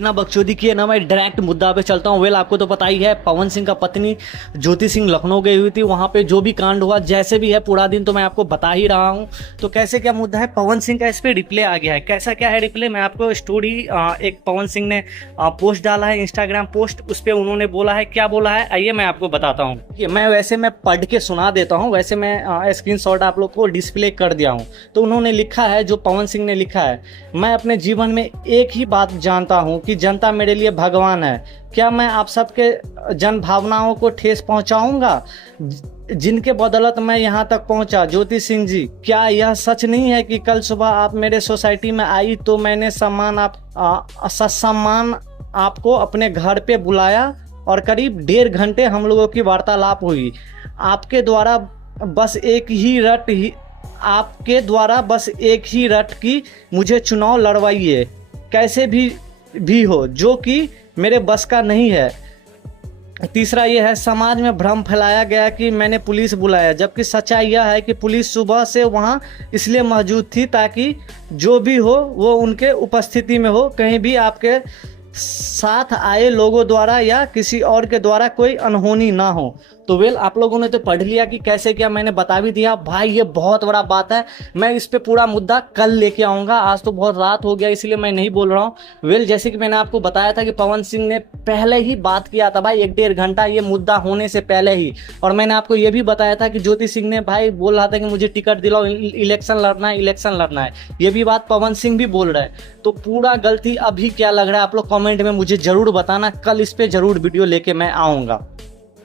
बिना बकचोदी किए ना मैं डायरेक्ट मुद्दा पे चलता हूँ। वेल आपको तो पता ही है, पवन सिंह का पत्नी ज्योति सिंह लखनऊ गई हुई थी, वहाँ पे जो भी कांड हुआ जैसे भी है पूरा दिन तो मैं आपको बता ही रहा हूँ। तो कैसे क्या मुद्दा है, पवन सिंह का इस पे रिप्ले आ गया है। कैसा क्या है रिप्ले, मैं आपको स्टोरी एक पवन सिंह ने पोस्ट डाला है, इंस्टाग्राम पोस्ट, उस पर उन्होंने बोला है, क्या बोला है आइए मैं आपको बताता हूँ। मैं पढ़ के सुना देता हूँ, वैसे मैं स्क्रीनशॉट आप लोग को डिस्प्ले कर दिया हूँ। तो उन्होंने लिखा है, जो पवन सिंह ने लिखा है, मैं अपने जीवन में एक ही बात जानता हूं कि जनता मेरे लिए भगवान है। क्या मैं आप सबके जन भावनाओं को ठेस पहुंचाऊंगा जिनके बदौलत मैं यहां तक पहुंचा? ज्योति सिंह जी, क्या यह सच नहीं है कि कल सुबह आप मेरे सोसाइटी में आई तो मैंने ससम्मान आपको अपने घर पे बुलाया और करीब 1.5 घंटे हम लोगों की वार्तालाप हुई। आपके द्वारा बस एक ही रट की मुझे चुनाव लड़वाइए, कैसे भी हो, जो कि मेरे बस का नहीं है। तीसरा ये है, समाज में भ्रम फैलाया गया कि मैंने पुलिस बुलाया, जबकि सच्चाई यह है कि पुलिस सुबह से वहां इसलिए मौजूद थी ताकि जो भी हो वो उनके उपस्थिति में हो, कहीं भी आपके साथ आए लोगों द्वारा या किसी और के द्वारा कोई अनहोनी ना हो। तो वेल आप लोगों ने तो पढ़ लिया कि कैसे क्या, मैंने बता भी दिया भाई, ये बहुत बड़ा बात है। मैं इस पे पूरा मुद्दा कल लेके आऊंगा, आज तो बहुत रात हो गया इसलिए मैं नहीं बोल रहा हूँ। वेल जैसे कि मैंने आपको बताया था कि पवन सिंह ने पहले ही बात किया था भाई, 1-1.5 घंटा ये मुद्दा होने से पहले ही। और मैंने आपको ये भी बताया था कि ज्योति सिंह ने भाई बोल रहा था कि मुझे टिकट दिलाओ, इलेक्शन लड़ना है। ये भी बात पवन सिंह भी बोल रहे हैं। तो पूरा गलती अभी क्या लग रहा है आप लोग कमेंट में मुझे जरूर बताना, कल इस पे जरूर वीडियो लेके मैं आऊँगा।